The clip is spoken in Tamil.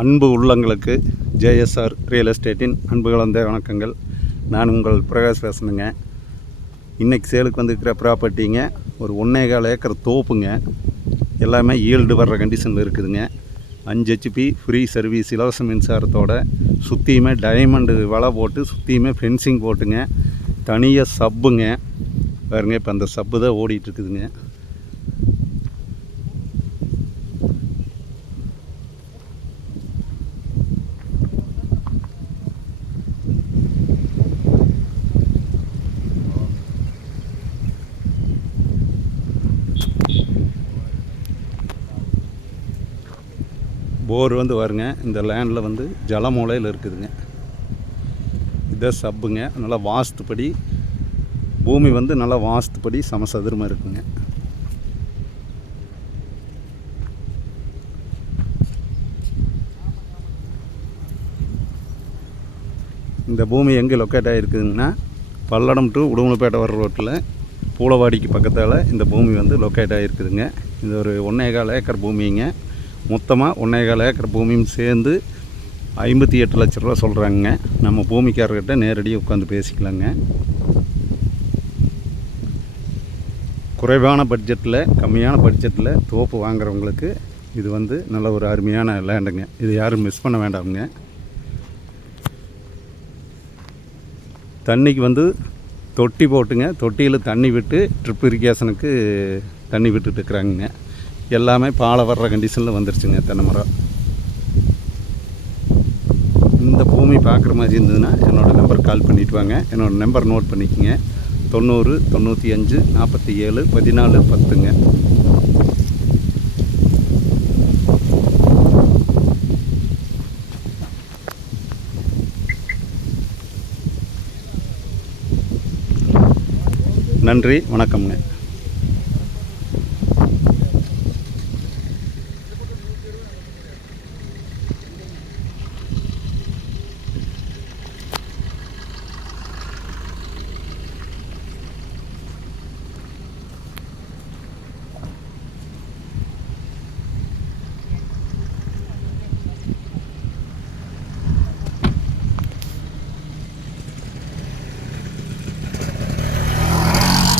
அன்பு உள்ளங்களுக்கு ஜேஎஸ்ஆர் ரியல் எஸ்டேட்டின் அன்பு கலந்த வணக்கங்கள். நான் உங்கள் பிரகாஷ் பேசணுங்க. இன்றைக்கி சேலுக்கு வந்துருக்கிற ப்ராப்பர்ட்டிங்க ஒரு 1.25 ஏக்கர் தோப்புங்க. எல்லாமே ஈல்டு வர்ற கண்டிஷனில் இருக்குதுங்க. 5 HP ஃப்ரீ சர்வீஸ் இலவச மின்சாரத்தோட சுற்றியுமே டைமண்டு வலை போட்டு சுற்றியுமே ஃபென்சிங் போட்டுங்க. தனியாக சப்புங்க பாருங்க. இப்போ அந்த சப்பு தான் ஓடிட்டுருக்குதுங்க. போர் வருங்க. இந்த லேண்டில் ஜலமூலையில் இருக்குதுங்க. இதான் சப்புங்க. நல்லா வாஸ்துப்படி பூமி நல்லா வாஸ்துப்படி சமசதுரமாக இருக்குங்க. இந்த பூமி எங்கே லொக்கேட் ஆகிருக்குதுங்கன்னா பல்லடம் டு உடுமலைப்பேட்டை வர ரோட்டில் பூலவாடிக்கு பக்கத்தால் இந்த பூமி லொக்கேட் ஆகிருக்குதுங்க. இது ஒரு 1.25 ஏக்கர் பூமிங்க. மொத்தமாக 1.25 ஏக்கர் பூமியும் சேர்ந்து 58 லட்ச ரூபா சொல்கிறாங்க. நம்ம பூமிக்காரர்கிட்ட நேரடியாக உட்காந்து பேசிக்கலாங்க. குறைவான பட்ஜெட்டில் கம்மியான பட்ஜெட்டில் தோப்பு வாங்குறவங்களுக்கு இது நல்ல ஒரு அருமையான லேண்டுங்க. இது யாரும் மிஸ் பண்ண வேண்டாமுங்க. தண்ணிக்கு தொட்டி போட்டுங்க. தொட்டியில் தண்ணி விட்டு ட்ரிப் இரிகேஷனுக்கு தண்ணி விட்டுட்டு இருக்கிறாங்க. எல்லாமே பாலை வர்ற கண்டிஷனில் வந்துருச்சுங்க தென்னை மரம். இந்த பூமி பார்க்குற மாதிரி இருந்ததுன்னா என்னோடய நம்பர் கால் பண்ணிவிட்டு வாங்க. என்னோடய நம்பர் நோட் பண்ணிக்கோங்க. 90 95 47 14 10ங்க. நன்றி, வணக்கம்ங்க.